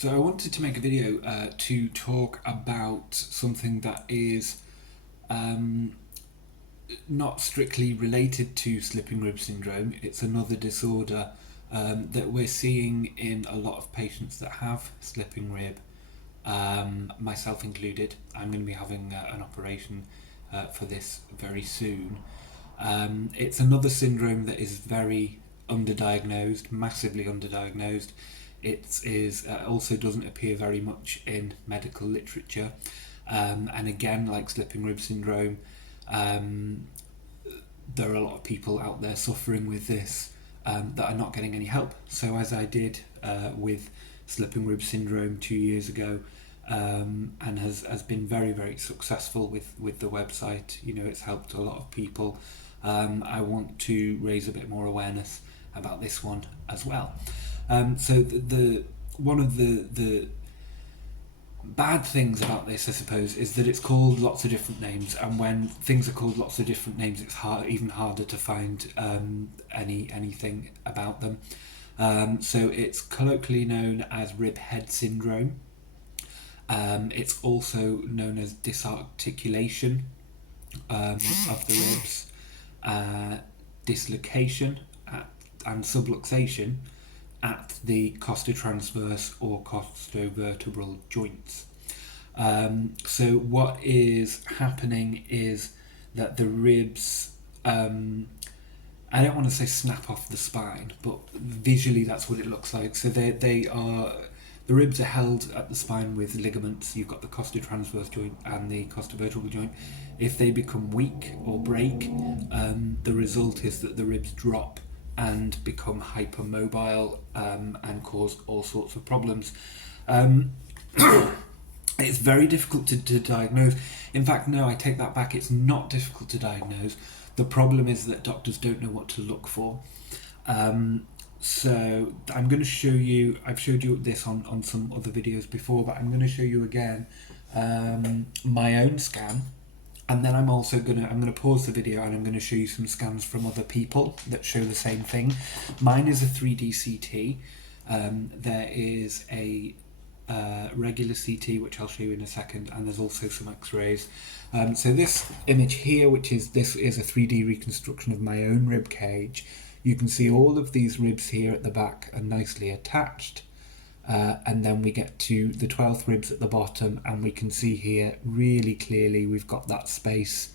So I wanted to make a video to talk about something that is not strictly related to slipping rib syndrome. It's another disorder that we're seeing in a lot of patients that have slipping rib, myself included. I'm going to be having an operation for this very soon. It's another syndrome that is very underdiagnosed, massively underdiagnosed. It is also doesn't appear very much in medical literature, and again, like slipping rib syndrome, there are a lot of people out there suffering with this that are not getting any help. So as I did with slipping rib syndrome 2 years ago, and has been very, very successful with the website. You know, it's helped a lot of people. I want to raise a bit more awareness about this one as well. So the one of the bad things about this, I suppose, is that it's called lots of different names, and when things are called lots of different names, it's even harder to find anything about them. So it's colloquially known as rib head syndrome. It's also known as disarticulation of the ribs, dislocation and subluxation at the costotransverse or costovertebral joints. So what is happening is that the ribs, I don't want to say snap off the spine, but visually that's what it looks like. So the ribs are held at the spine with ligaments. You've got the costotransverse joint and the costovertebral joint. If they become weak or break, the result is that the ribs drop and become hypermobile and cause all sorts of problems. It's very difficult to diagnose. In fact, no, I take that back. It's not difficult to diagnose. The problem is that doctors don't know what to look for. So I'm going to show you, I've showed you this on some other videos before, but I'm going to show you again my own scan. And then I'm going to pause the video and I'm going to show you some scans from other people that show the same thing. Mine is a 3D CT. There is a regular CT, which I'll show you in a second, and there's also some X-rays. So this image here, this is a 3D reconstruction of my own rib cage. You can see all of these ribs here at the back are nicely attached. And then we get to the 12th ribs at the bottom, and we can see here really clearly we've got that space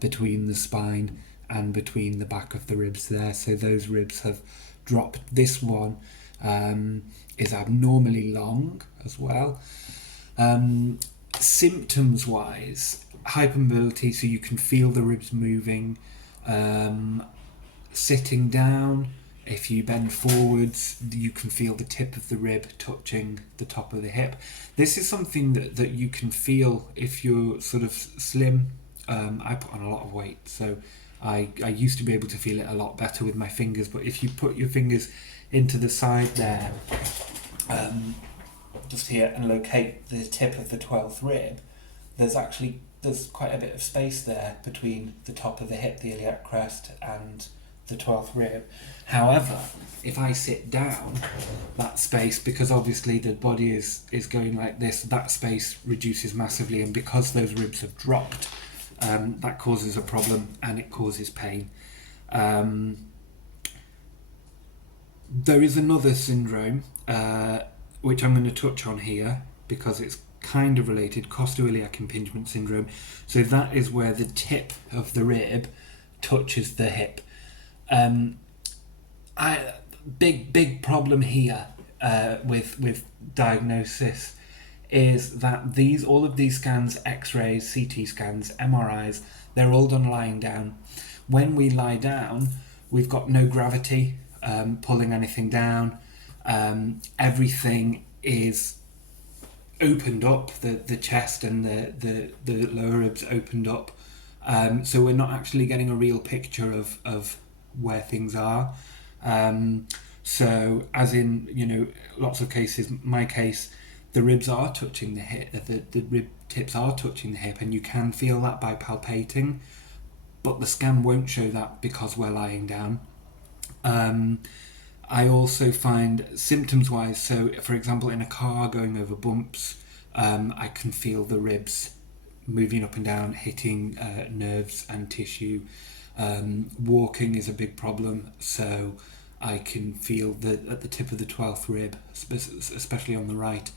between the spine and between the back of the ribs there. So those ribs have dropped. This one is abnormally long as well. Symptoms wise, hypermobility, so you can feel the ribs moving. Sitting down, if you bend forwards, you can feel the tip of the rib touching the top of the hip. This is something that you can feel if you're sort of slim. I put on a lot of weight, so I used to be able to feel it a lot better with my fingers, but if you put your fingers into the side there, just here, and locate the tip of the 12th rib, there's quite a bit of space there between the top of the hip, the iliac crest, and the 12th rib. However, if I sit down, that space, because obviously the body is going like this, that space reduces massively, and because those ribs have dropped, that causes a problem and it causes pain. There is another syndrome which I'm going to touch on here because it's kind of related, costoiliac impingement syndrome. So that is where the tip of the rib touches the hip. Big problem here with diagnosis is that all of these scans, X-rays, CT scans, MRIs, they're all done lying down. When we lie down, we've got no gravity pulling anything down. Everything is opened up, the chest and the lower ribs opened up. So we're not actually getting a real picture of where things are. So as in, you know, lots of cases, my case, the ribs are touching the hip, the rib tips are touching the hip, and you can feel that by palpating, but the scan won't show that because we're lying down. I also find symptoms-wise, so for example, in a car going over bumps, I can feel the ribs moving up and down, hitting nerves and tissue. Walking is a big problem, so I can feel that at the tip of the 12th rib, especially on the right,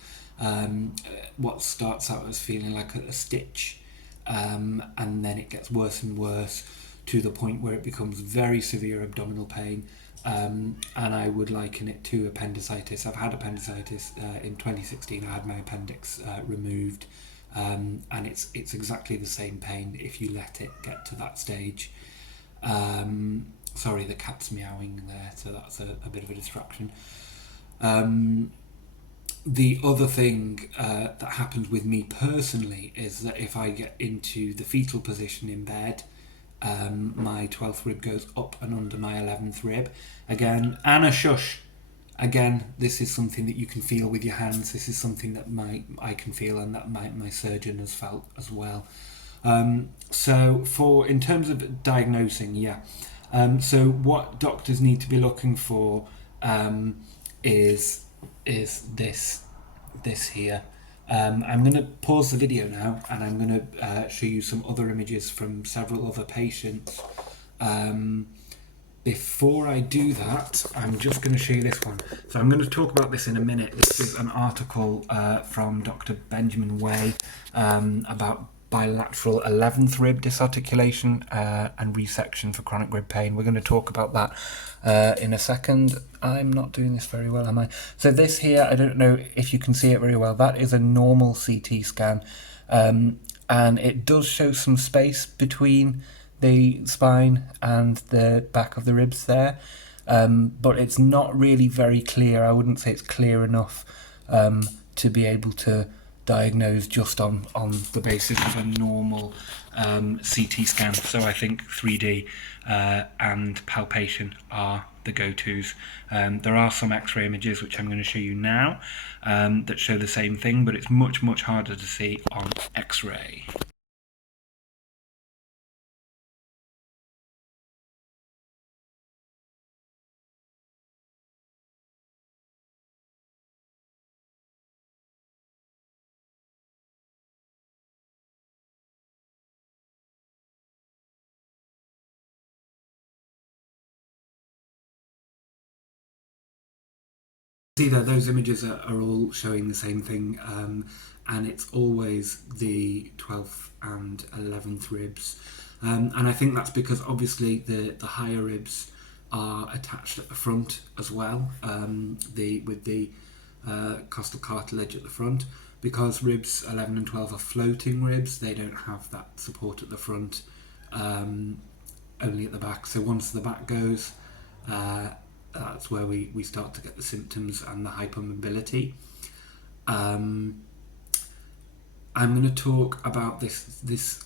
what starts out as feeling like a stitch, and then it gets worse and worse to the point where it becomes very severe abdominal pain. And I would liken it to appendicitis. I've had appendicitis in 2016. I had my appendix removed, and it's exactly the same pain if you let it get to that stage. Sorry, the cat's meowing there, so that's a bit of a distraction. The other thing that happens with me personally is that if I get into the fetal position in bed, my 12th rib goes up and under my 11th rib. Again, Anna, shush. Again, this is something that you can feel with your hands. This is something that I can feel, and that my surgeon has felt as well. So in terms of diagnosing, so what doctors need to be looking for is this here. I'm going to pause the video now, and I'm going to show you some other images from several other patients. Before I do that, I'm just going to show you this one. So I'm going to talk about this in a minute. This is an article from Dr. Benjamin Way about bilateral 11th rib disarticulation and resection for chronic rib pain. We're going to talk about that in a second. I'm not doing this very well, am I? So this here, I don't know if you can see it very well. That is a normal CT scan, and it does show some space between the spine and the back of the ribs there, but it's not really very clear. I wouldn't say it's clear enough to be able to diagnose just on the basis of a normal CT scan. So I think 3D and palpation are the go-tos. There are some X-ray images which I'm going to show you now that show the same thing, but it's much harder to see on X-ray. See that those images are all showing the same thing, and it's always the 12th and 11th ribs, and I think that's because obviously the higher ribs are attached at the front as well, with the costal cartilage at the front. Because ribs 11 and 12 are floating ribs, they don't have that support at the front, only at the back. So once the back goes, that's where we start to get the symptoms and the hypermobility. I'm going to talk about this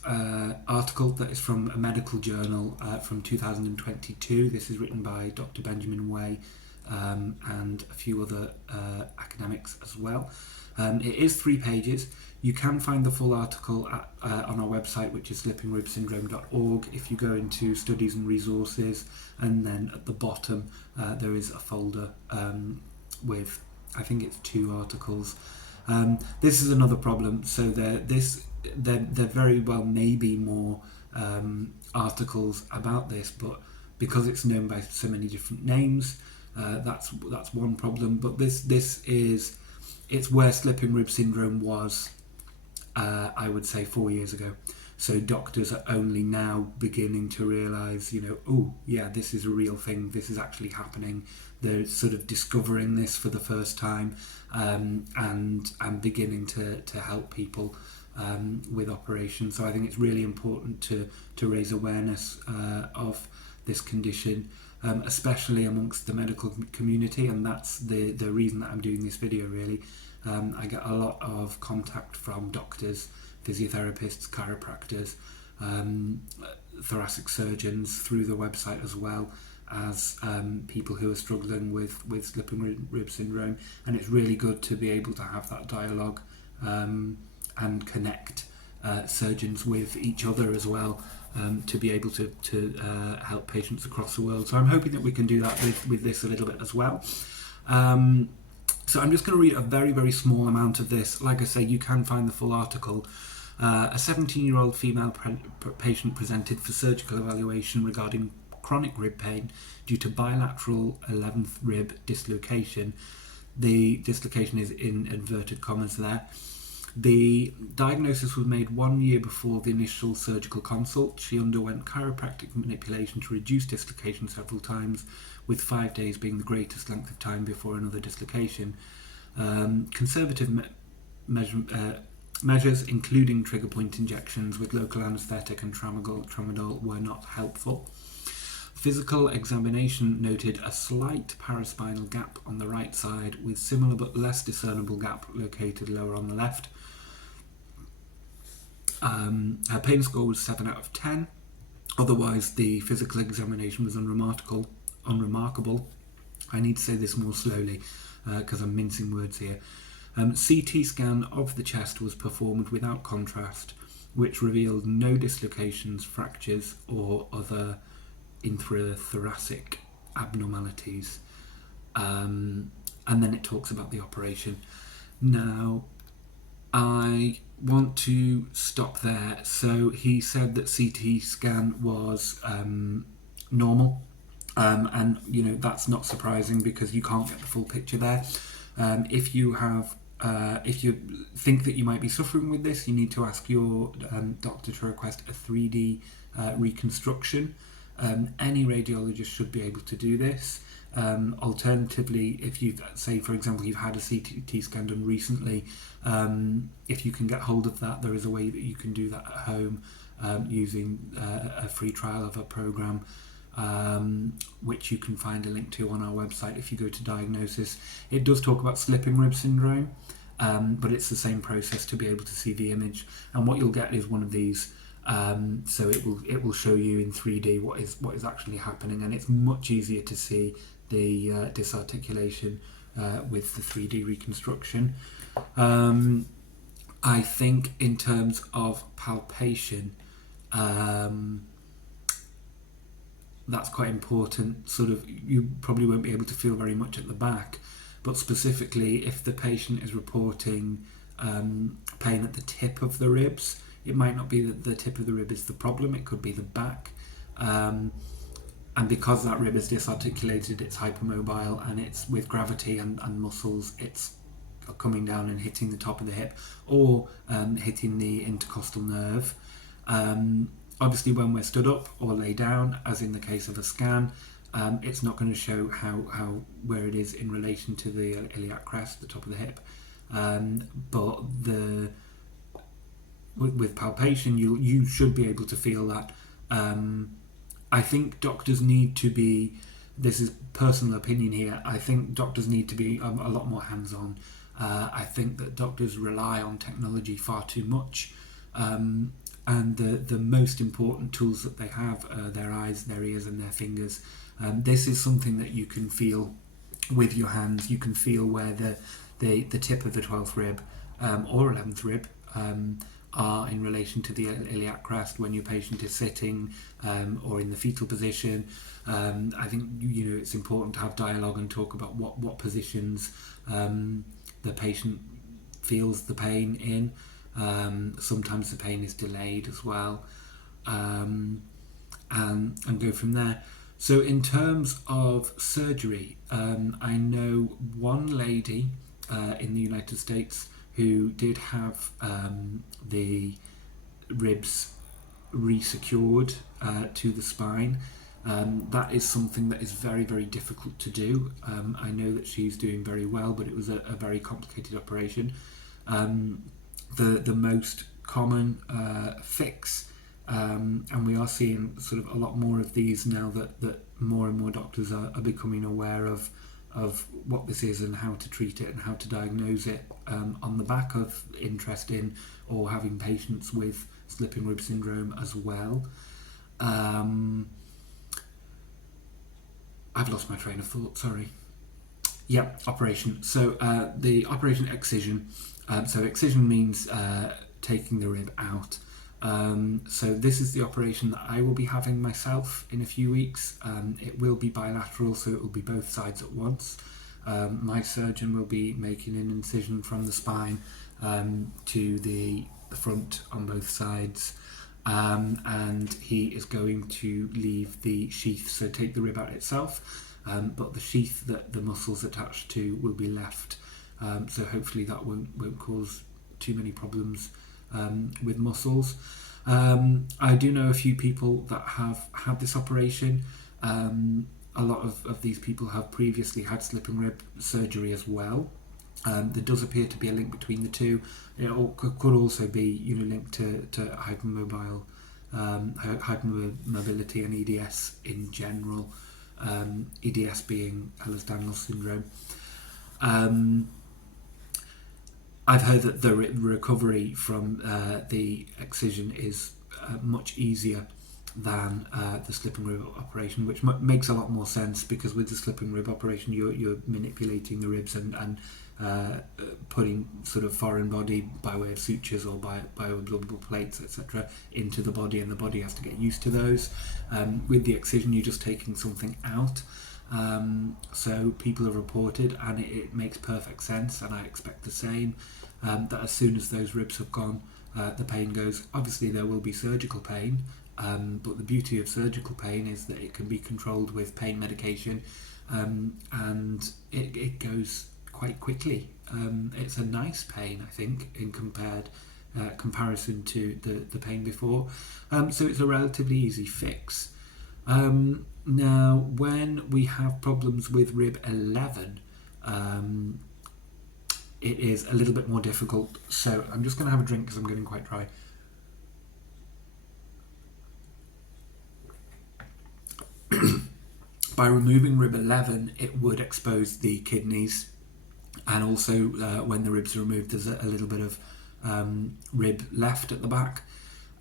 article that is from a medical journal from 2022. This is written by Dr. Benjamin Way and a few other academics as well. It is 3 pages. You can find the full article on our website, which is slippingribsyndrome.org. If you go into studies and resources, and then at the bottom there is a folder with, I think it's 2 articles. This is another problem. So there very well may be more articles about this, but because it's known by so many different names, that's one problem. But it's where slipping rib syndrome was, I would say 4 years ago. So doctors are only now beginning to realise, oh yeah, this is a real thing, this is actually happening. They're sort of discovering this for the first time, and beginning to help people with operations. So I think it's really important to raise awareness of this condition, especially amongst the medical community, and that's the reason that I'm doing this video really. I get a lot of contact from doctors, physiotherapists, chiropractors, thoracic surgeons through the website, as well as people who are struggling with slipping rib syndrome, and it's really good to be able to have that dialogue and connect surgeons with each other as well. to be able to help patients across the world. So I'm hoping that we can do that with this a little bit as well. So I'm just going to read a very, very small amount of this. Like I say, you can find the full article. A 17-year-old female patient presented for surgical evaluation regarding chronic rib pain due to bilateral 11th rib dislocation. The dislocation is in inverted commas there. The diagnosis was made 1 year before the initial surgical consult. She underwent chiropractic manipulation to reduce dislocation several times, with 5 days being the greatest length of time before another dislocation. Conservative measures, including trigger point injections with local anaesthetic and tramadol, were not helpful. Physical examination noted a slight paraspinal gap on the right side, with similar but less discernible gap located lower on the left. Her pain score was 7 out of 10. Otherwise, the physical examination was unremarkable. I need to say this more slowly because I'm mincing words here. CT scan of the chest was performed without contrast, which revealed no dislocations, fractures, or other intrathoracic abnormalities. And then it talks about the operation. Now, I want to stop there. So he said that CT scan was normal, and you know that's not surprising because you can't get the full picture there. If you think that you might be suffering with this, you need to ask your doctor to request a 3D reconstruction. Any radiologist should be able to do this. Alternatively, if you say, for example, you've had a CT scan done recently, if you can get hold of that, there is a way that you can do that at home using a free trial of a program, which you can find a link to on our website if you go to Diagnosis. It does talk about slipping rib syndrome, but it's the same process to be able to see the image, and what you'll get is one of these. So it will show you in 3D what is actually happening, and it's much easier to see the disarticulation with the 3D reconstruction. I think in terms of palpation, that's quite important. Sort of, you probably won't be able to feel very much at the back, but specifically if the patient is reporting pain at the tip of the ribs, it might not be that the tip of the rib is the problem, it could be the back. And because that rib is disarticulated, it's hypermobile, and it's with gravity and muscles, it's coming down and hitting the top of the hip, or hitting the intercostal nerve. Obviously when we're stood up or lay down, as in the case of a scan, it's not going to show where it is in relation to the iliac crest, the top of the hip. But with palpation, you should be able to feel that. I think doctors need to be, this is personal opinion here, I think doctors need to be a lot more hands-on. I think that doctors rely on technology far too much, and the most important tools that they have are their eyes, their ears and their fingers. This is something that you can feel with your hands. You can feel where the tip of the 12th rib or 11th rib are in relation to the iliac crest when your patient is sitting or in the fetal position. I think it's important to have dialogue and talk about what positions the patient feels the pain in. Sometimes the pain is delayed as well, and go from there. So in terms of surgery, I know one lady in the United States who did have the ribs resecured to the spine. That is something that is very, very difficult to do. I know that she's doing very well, but it was a very complicated operation. The most common fix, and we are seeing sort of a lot more of these now that more and more doctors are becoming aware of what this is and how to treat it and how to diagnose it, on the back of interest in or having patients with slipping rib syndrome as well. I've lost my train of thought, sorry. Yeah, operation. So the operation excision. So excision means taking the rib out. So this is the operation that I will be having myself in a few weeks. It will be bilateral, so it will be both sides at once. My surgeon will be making an incision from the spine to the front on both sides, and he is going to leave the sheath, so take the rib out itself, but the sheath that the muscles attached to will be left, so hopefully that won't cause too many problems with muscles. I do know a few people that have had this operation. A lot of these people have previously had slip and rib surgery as well. There does appear to be a link between the two. It could also be linked to hypermobility and EDS in general. EDS being Ehlers-Danlos syndrome. I've heard that the recovery from the excision is much easier than the slip and rib operation, which makes a lot more sense, because with the slip and rib operation you're manipulating the ribs and putting sort of foreign body by way of sutures or by bioabsorbable plates, etc., into the body, and the body has to get used to those. With the excision you're just taking something out. So people have reported, and it makes perfect sense, and I expect the same, that as soon as those ribs have gone, the pain goes. Obviously there will be surgical pain, but the beauty of surgical pain is that it can be controlled with pain medication, and it goes quite quickly. It's a nice pain, I think, in comparison to the pain before, so it's a relatively easy fix. Now, when we have problems with rib 11, it is a little bit more difficult. So I'm just going to have a drink because I'm getting quite dry. By removing rib 11, it would expose the kidneys, and also when the ribs are removed, there's a little bit of rib left at the back.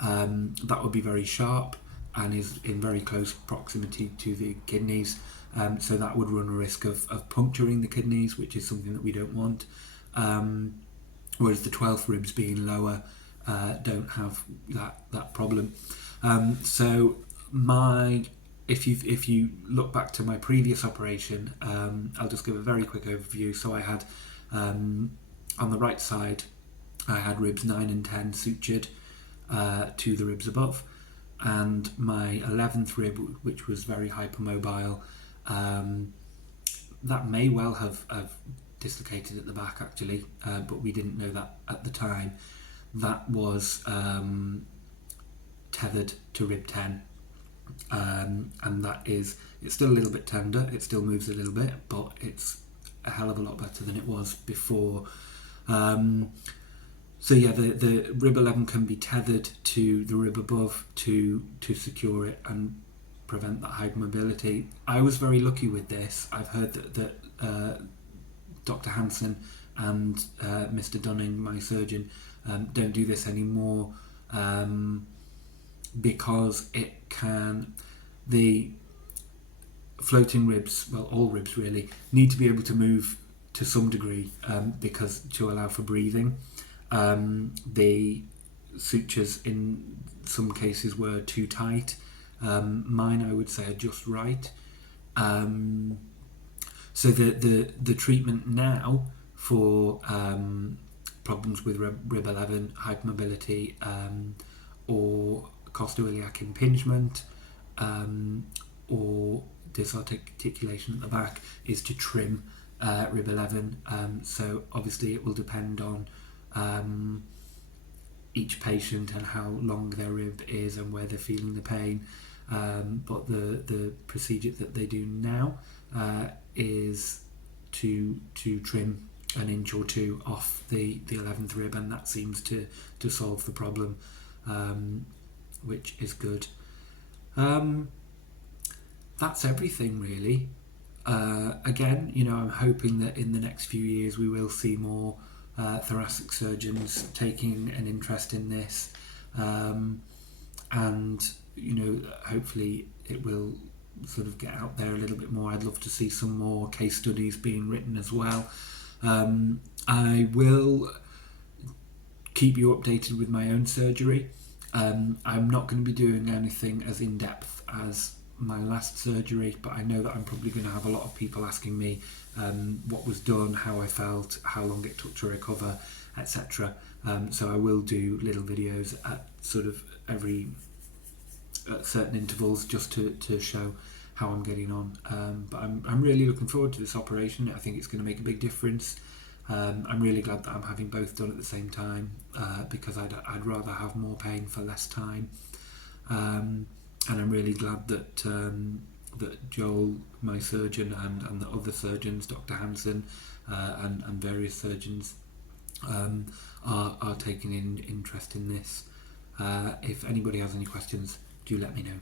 That would be very sharp and is in very close proximity to the kidneys, so that would run a risk of puncturing the kidneys, which is something that we don't want. Whereas the 12th ribs being lower don't have that problem. So if you look back to my previous operation, I'll just give a very quick overview. So I had on the right side, I had ribs 9 and 10 sutured to the ribs above, and my 11th rib, which was very hypermobile, that may well have dislocated at the back actually, but we didn't know that at the time. That was tethered to rib 10, and it's still a little bit tender, it still moves a little bit, but it's a hell of a lot better than it was before. So yeah, the rib 11 can be tethered to the rib above to secure it and prevent that hypermobility. I was very lucky with this. I've heard that Dr. Hansen and Mr. Dunning, my surgeon, don't do this anymore, because the floating ribs, well, all ribs really, need to be able to move to some degree, because to allow for breathing. The sutures in some cases were too tight. Mine, I would say, are just right. So the treatment now for problems with rib 11, hypermobility, or costoiliac impingement, or disarticulation at the back, is to trim rib 11. So obviously it will depend on each patient and how long their rib is and where they're feeling the pain, but the procedure that they do now is to trim an inch or two off the 11th rib, and that seems to solve the problem, which is good. That's everything really. Again, I'm hoping that in the next few years we will see more thoracic surgeons taking an interest in this, and hopefully it will sort of get out there a little bit more. I'd love to see some more case studies being written as well. I will keep you updated with my own surgery. I'm not going to be doing anything as in-depth as my last surgery, but I know that I'm probably going to have a lot of people asking me what was done, how I felt, how long it took to recover, etc. So I will do little videos at sort of at certain intervals just to show how I'm getting on. But I'm really looking forward to this operation. I think it's going to make a big difference. I'm really glad that I'm having both done at the same time, because I'd rather have more pain for less time. And I'm really glad that that Joel, my surgeon, and the other surgeons, Dr. Hansen, and various surgeons, are taking interest in this. If anybody has any questions, do let me know.